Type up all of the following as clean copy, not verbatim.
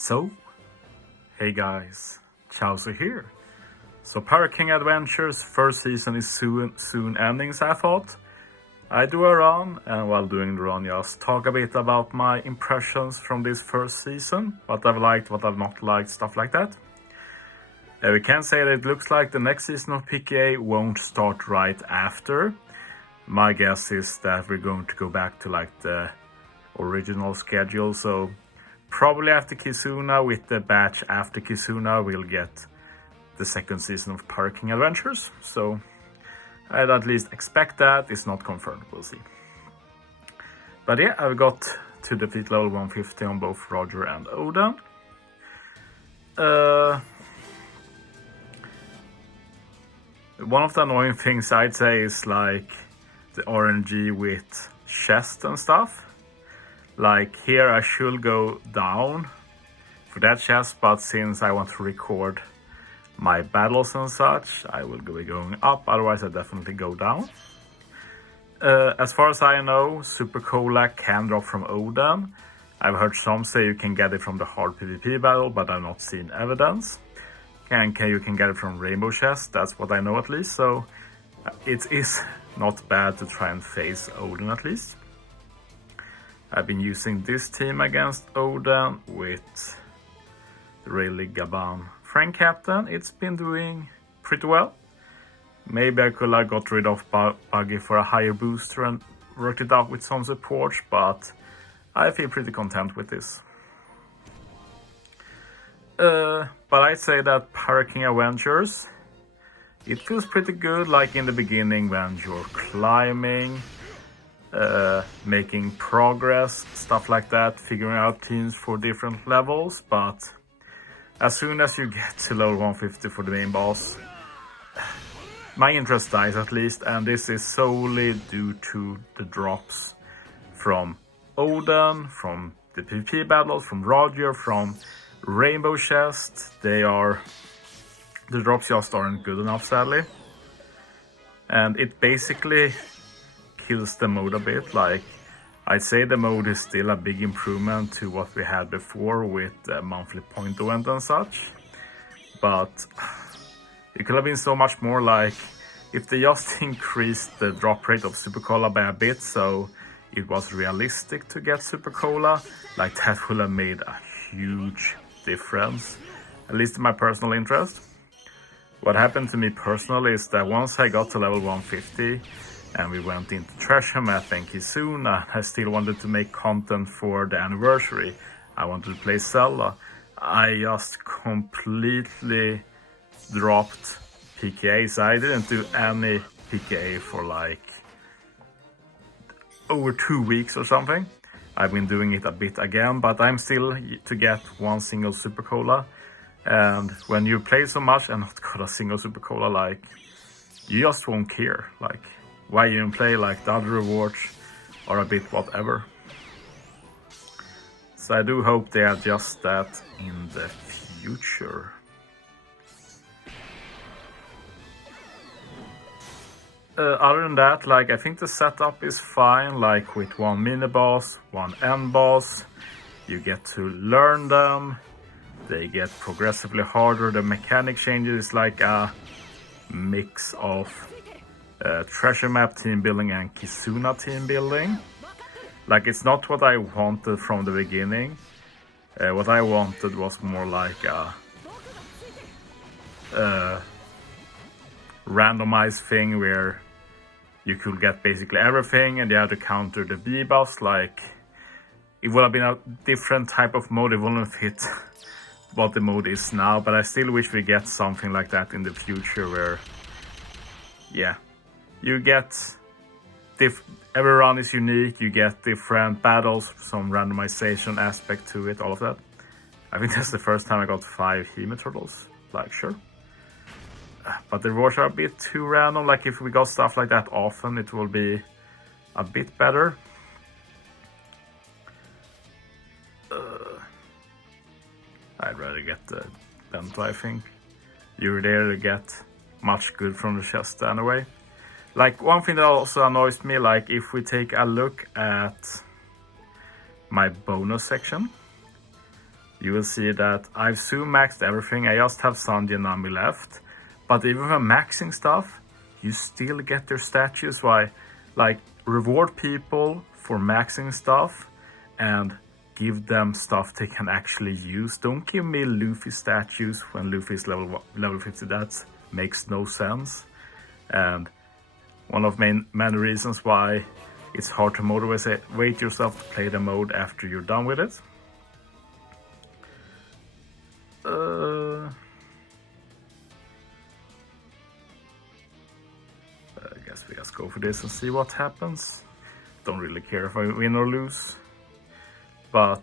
So, hey guys, Chauzu here. So Pirate King Adventures first season is soon ending, so I thought I'd do a run, and while doing the run just talk a bit about my impressions from this first season, what I've liked, what I've not liked, stuff like that. We can say that it looks like the next season of PKA won't start right after. My guess is that we're going to go back to like the original schedule, so probably after Kizuna, with the batch after Kizuna, we'll get the second season of Pirate King Adventures. So I'd at least expect that. It's not confirmed, we'll see. But yeah, I've got to defeat level 150 on both Roger and Oden. One of the annoying things I'd say is like the RNG with chest and stuff. Like here I should go down for that chest, but since I want to record my battles and such, I will be going up, otherwise I definitely go down. As far as I know, Super Cola can drop from Oden. I've heard some say you can get it from the hard PvP battle, but I've not seen evidence. You can get it from Rainbow Chest, that's what I know at least, so it is not bad to try and face Oden at least. I've been using this team against Oden with the Rayleigh Gaban Frank Captain. It's been doing pretty well. Maybe I could have got rid of Buggy for a higher booster and worked it out with some support, but I feel pretty content with this. But I'd say that Pirate King Adventures, it feels pretty good, like in the beginning when you're climbing, making progress, stuff like that, figuring out teams for different levels. But as soon as you get to level 150 for the main boss, my interest dies at least, and this is solely due to the drops from Oden, from the PvP battles, from Roger, from Rainbow Chest. The drops just aren't good enough, sadly, and it basically kills the mode a bit. Like, I'd say the mode is still a big improvement to what we had before with the monthly point event and such, but it could have been so much more. Like, if they just increased the drop rate of Super Cola by a bit so it was realistic to get Super Cola, like, that would have made a huge difference, at least in my personal interest. What happened to me personally is that once I got to level 150 and we went into Treasure Map and Kizuna, I still wanted to make content for the anniversary. I wanted to play Zelda. I just completely dropped PKA, so I didn't do any PKA for like over 2 weeks or something. I've been doing it a bit again, but I'm still to get one single Super Cola. And when you play so much and not got a single Super Cola, like, you just won't care. Like, why even play? Like, the other rewards are a bit whatever. So I do hope they adjust that in the future. Other than that, like, I think the setup is fine, like with one mini boss, one end boss. You get to learn them. They get progressively harder. The mechanic changes is like a mix of Treasure Map team building and Kizuna team building. Like, it's not what I wanted from the beginning. What I wanted was more like a randomized thing where you could get basically everything and you have to counter the B-boss. Like, it would have been a different type of mode. It wouldn't fit what the mode is now, but I still wish we get something like that in the future where, yeah, you get every run is unique, you get different battles, some randomization aspect to it, all of that. I think that's the first time I got 5 Heme Turtles, like, sure. But the rewards are a bit too random. Like, if we got stuff like that often, it will be a bit better. I'd rather get the Bento, I think. You're there to get much good from the chest anyway. Like, one thing that also annoys me, like, if we take a look at my bonus section, you will see that I've soon maxed everything. I just have Sanji and Nami left. But even when maxing stuff, you still get their statues. Why? Like, reward people for maxing stuff and give them stuff they can actually use. Don't give me Luffy statues when Luffy is level 50. That makes no sense. And one of many reasons why it's hard to motivate yourself to play the mode after you're done with it. I guess we just go for this and see what happens. Don't really care if I win or lose. But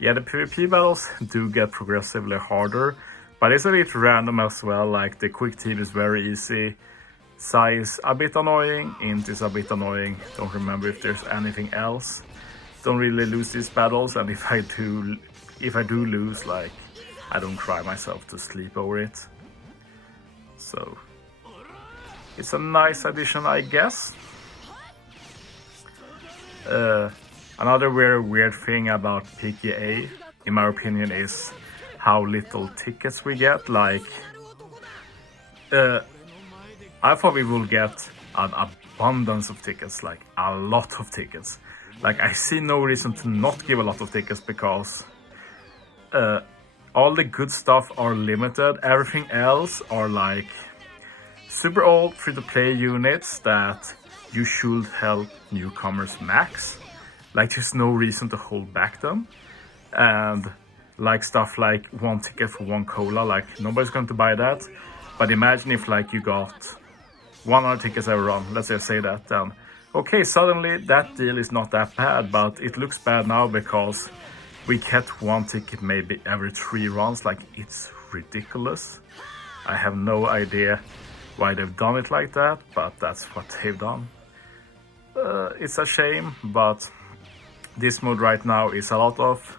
yeah, the PvP battles do get progressively harder, but it's a bit random as well. Like, the quick team is very easy. Sai is a bit annoying, Int is a bit annoying. Don't remember if there's anything else. Don't really lose these battles, and if I do lose, like, I don't cry myself to sleep over it. So it's a nice addition, I guess. Another very weird thing about PKA, in my opinion, is how little tickets we get. Like, I thought we will get an abundance of tickets, like a lot of tickets. Like, I see no reason to not give a lot of tickets, because all the good stuff are limited. Everything else are like super old free-to-play units that you should help newcomers max. Like, there's no reason to hold back them. And like stuff like 1 ticket for 1 cola, like, nobody's going to buy that. But imagine if, like, you got 100 tickets every run, let's just say that, then okay, suddenly that deal is not that bad. But it looks bad now because we get 1 ticket maybe every 3 runs. Like, it's ridiculous. I have no idea why they've done it like that, but that's what they've done. It's a shame, but this mode right now is a lot of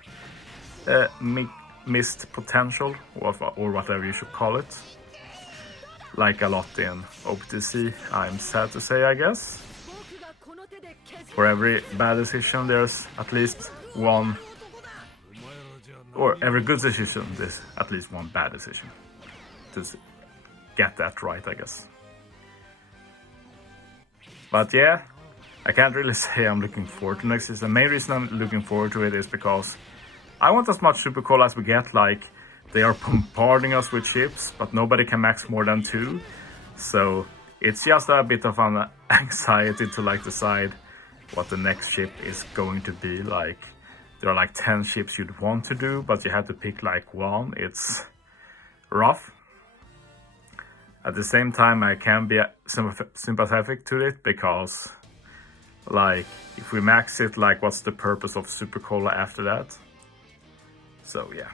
missed potential, or whatever you should call it. Like a lot in OPTC, I'm sad to say, I guess. For every bad decision, there's at least one, or every good decision, there's at least one bad decision. To get that right, I guess. But yeah, I can't really say I'm looking forward to next season. The main reason I'm looking forward to it is because I want as much Super Cola as we get. Like, they are bombarding us with ships, but nobody can max more than 2. So it's just a bit of an anxiety to, like, decide what the next ship is going to be. Like, there are like 10 ships you'd want to do, but you have to pick like 1. It's rough. At the same time, I can be sympathetic to it, because, like, if we max it, like, what's the purpose of Super Cola after that? So yeah.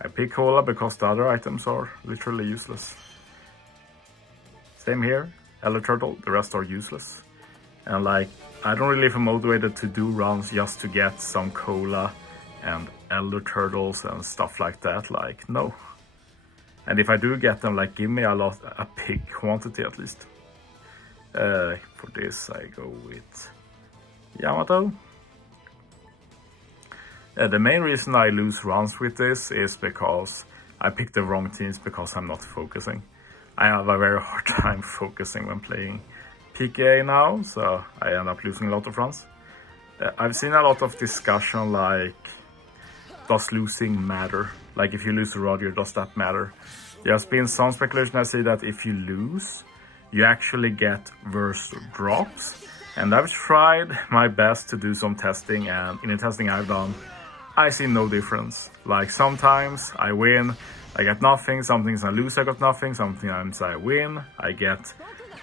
I pick Cola because the other items are literally useless. Same here, Elder Turtle, the rest are useless. And, like, I don't really feel motivated to do runs just to get some Cola and Elder Turtles and stuff like that. Like, no. And if I do get them, like, give me a big quantity at least. For this I go with Yamato. The main reason I lose runs with this is because I picked the wrong teams, because I'm not focusing. I have a very hard time focusing when playing PKA now, so I end up losing a lot of runs. I've seen a lot of discussion like, does losing matter? Like, if you lose a Roger, does that matter? There's been some speculation. I see that if you lose, you actually get worse drops. And I've tried my best to do some testing, and in the testing I've done, I see no difference. Like, sometimes I win, I get nothing. Sometimes I lose, I got nothing. Sometimes I win, I get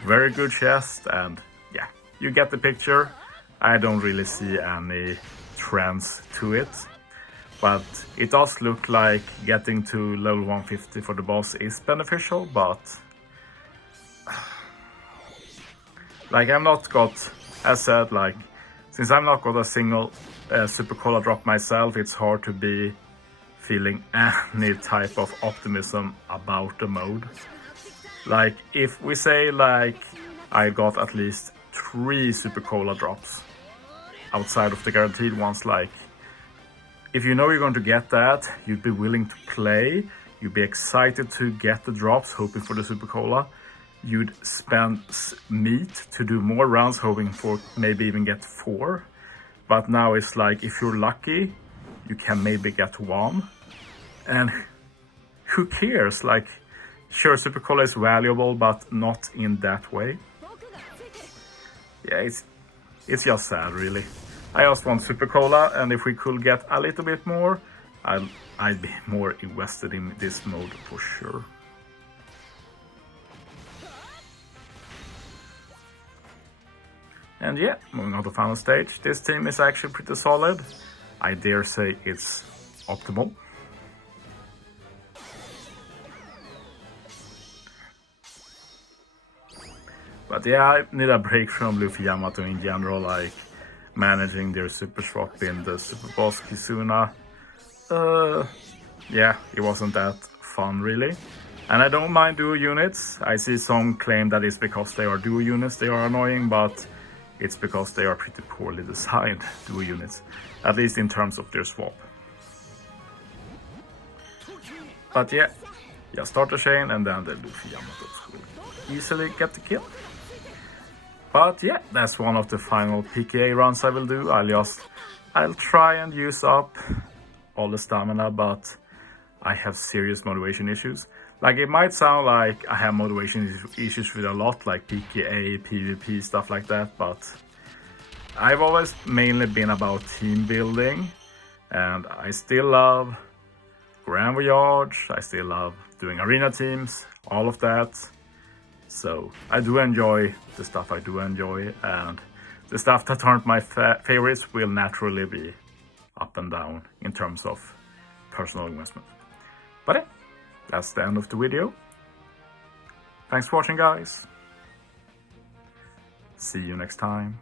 very good chest, and yeah, you get the picture. I don't really see any trends to it. But it does look like getting to level 150 for the boss is beneficial, but like, I'm not got, as said, like, since I'm not got a single Super Cola drop myself, it's hard to be feeling any type of optimism about the mode. Like, if we say, like, I got at least 3 Super Cola drops, outside of the guaranteed ones. Like, if you know you're going to get that, you'd be willing to play. You'd be excited to get the drops, hoping for the Super Cola. You'd spend meat to do more rounds, hoping for maybe even get 4. But now it's like, if you're lucky, you can maybe get 1. And who cares? Like, sure, Super Cola is valuable, but not in that way. Yeah, it's just sad, really. I just want Super Cola, and if we could get a little bit more, I'd be more invested in this mode for sure. And yeah, moving on to the final stage. This team is actually pretty solid. I dare say it's optimal. But yeah, I need a break from Luffy Yamato in general, like managing their super swap in the Super Boss Kizuna. Yeah, it wasn't that fun really. And I don't mind duo units. I see some claim that it's because they are duo units they are annoying, but it's because they are pretty poorly designed duo units, at least in terms of their swap. But yeah, start the chain and then the Luffy Yamatos will easily get the kill. But yeah, that's one of the final PKA runs I will do. I'll try and use up all the stamina, but I have serious motivation issues. Like, it might sound like I have motivation issues with a lot, like PKA, PvP, stuff like that, but I've always mainly been about team building, and I still love Grand Voyage, I still love doing arena teams, all of that. So I do enjoy the stuff I do enjoy, and the stuff that aren't my favorites will naturally be up and down in terms of personal investment. But yeah, that's the end of the video. Thanks for watching, guys. See you next time.